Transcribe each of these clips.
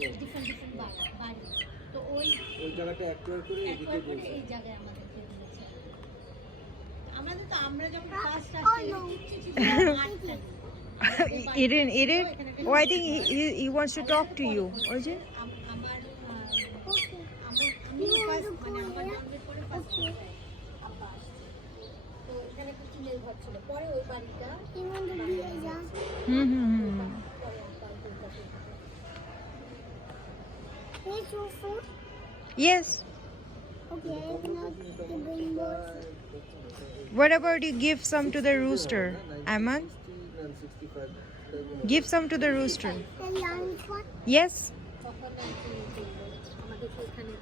Different different বাড়ি। তো ওই জায়গাটা অ্যাকোয়ার করে এদিকে দিয়েছে। এই জায়গায় আমাদেরকে দিয়েছে। আমরা যখন ফার্স্ট আসছি কিচ্ছু ছিল না, মাঠটা। Eden. Oh, I think he wants to talk to you. Oje? আমার আমি ফার্স্ট মানে আমার জন্মের পরে ফার্স্ট আব্বা আসছে। তো এখানে একটা টিনের ঘর ছিল, পরে ওই বাড়িটা Yes. Okay, not the rainbow. What about you give some to the rooster, Ayeman? Give some to the rooster. The young one. Yes. তখন আমাদের ওখানে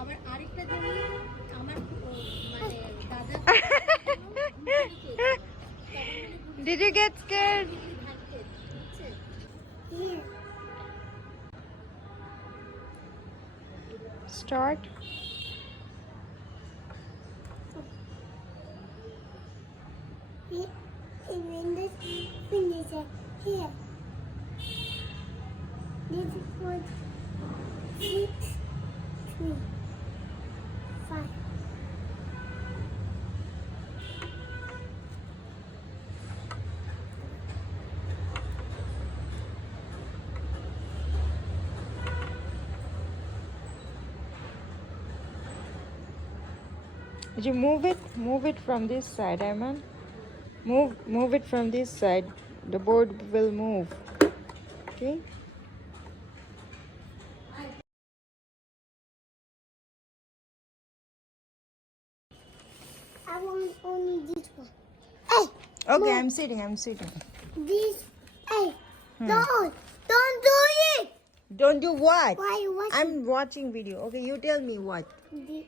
আবার আরেকটা জমি আমার মানে দাদা Did you get scared? Yeah. Start. When this finishes here, this is what 6, 3, 5. Did you move it from this side, Ayeman? Move it from this side. The board will move. Okay? I want only this one. Hey! Okay, Mom. I'm sitting. This, hey! Don't do it! Don't do what? Why are you watching? I'm watching video. Okay, you tell me what. The-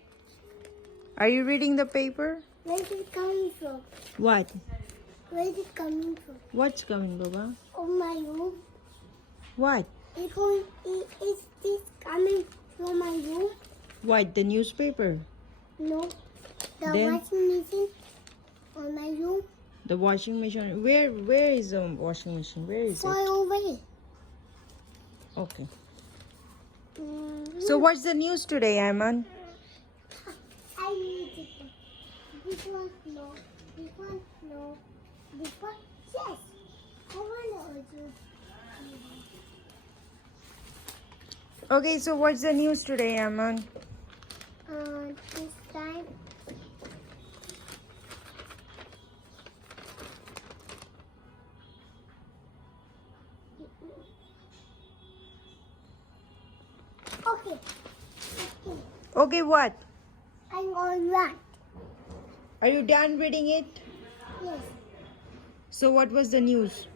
Are you reading the paper? Where is it coming from? What? Where is it coming from? What's coming, Baba? Oh my room. What? Is this coming from my room? What? The newspaper? No. The Then? washing machine on my room. The washing machine. Where is the washing machine? Where is Far it? away. Okay. So what's the news today, Ayeman? I need this one. This one, no. This one, no. This one, yes. I want to also. Okay, so what's the news today, Ayeman? This time. Okay. Okay, what? I'm going right. Are you done reading it? Yes. So what was the news?